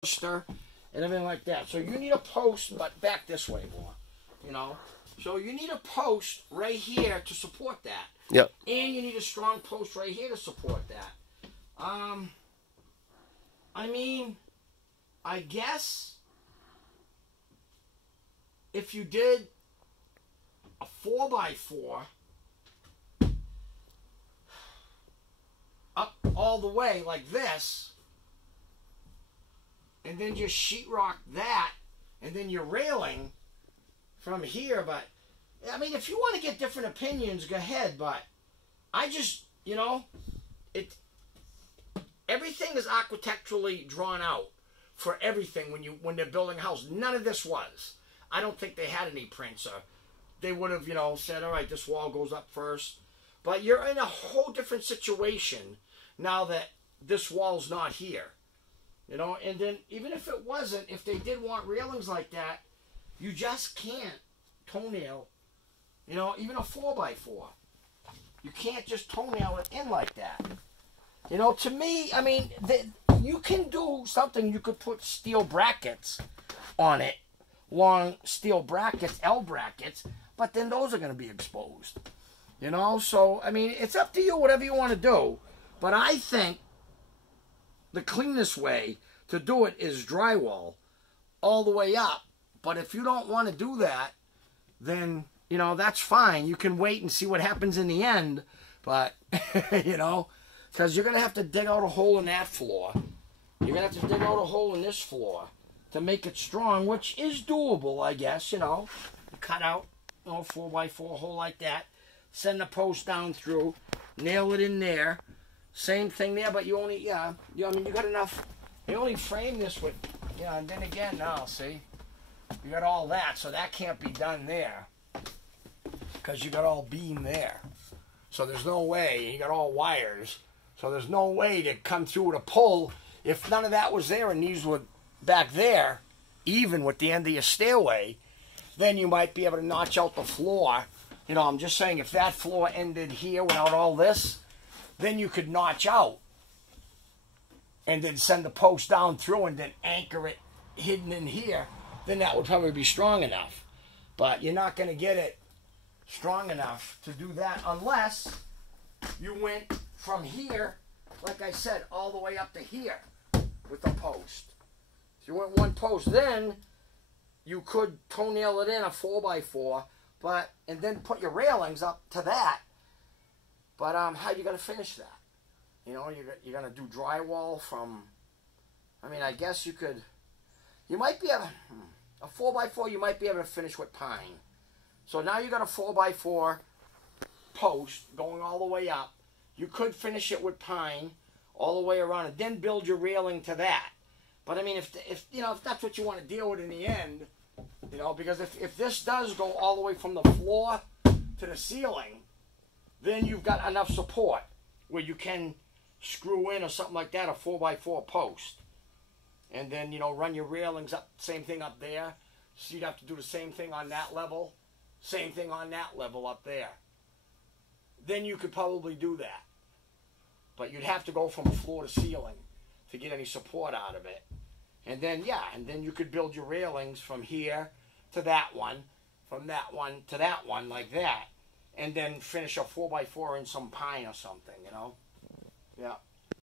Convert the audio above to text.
poster and everything like that. So you need a post, but back this way more, you know. So you need a post right here to support that. Yep. And you need a strong post right here to support that. I mean, I guess if you did a 4x4 up all the way like this, and then just sheetrock that, and then your railing from here. But I mean, if you want to get different opinions, go ahead. But I just, you know, everything is architecturally drawn out for everything when they're building a house. None of this was. I don't think they had any prints, or they would have, you know, said, all right, this wall goes up first. But you're in a whole different situation now that this wall's not here. You know, and then even if it wasn't, if they did want railings like that, you just can't toenail, you know, even a 4x4. You can't just toenail it in like that. You know, to me, I mean, you can do something. You could put steel brackets on it, long steel brackets, L brackets, but then those are going to be exposed. You know, so, I mean, it's up to you, whatever you want to do. But I think the cleanest way to do it is drywall all the way up. But if you don't want to do that, then, you know, that's fine. You can wait and see what happens in the end. But, you know, because you're going to have to dig out a hole in that floor. You're going to have to dig out a hole in this floor to make it strong, which is doable, I guess, you know. Cut out, you know, 4x4 hole like that. Send the post down through. Nail it in there. Same thing there, but you only, I mean, you got enough. You only frame this with, and then again, now, see? You got all that, so that can't be done there. Because you got all beam there. So there's no way. You got all wires. So there's no way to come through with a pull. If none of that was there and these were back there, even with the end of your stairway, then you might be able to notch out the floor. You know, I'm just saying, if that floor ended here without all this, then you could notch out and then send the post down through and then anchor it hidden in here. Then that would probably be strong enough. But you're not going to get it strong enough to do that unless you went from here, like I said, all the way up to here with the post. If you went one post, then you could toenail it in a 4x4, and then put your railings up to that. But how you going to finish that? You know, you're going to do drywall from, I mean, I guess you could, you might be able, a 4x4 you might be able to finish with pine. So now you got a 4x4 post going all the way up. You could finish it with pine all the way around and then build your railing to that. But I mean, if you know, if that's what you want to deal with in the end, you know, because if this does go all the way from the floor to the ceiling, then you've got enough support where you can screw in or something like that, a 4x4 post. And then, you know, run your railings up, same thing up there. So you'd have to do the same thing on that level, same thing on that level up there. Then you could probably do that. But you'd have to go from floor to ceiling to get any support out of it. And then, and then you could build your railings from here to that one, from that one to that one, like that. And then finish a 4x4 in some pine or something, you know? Yeah.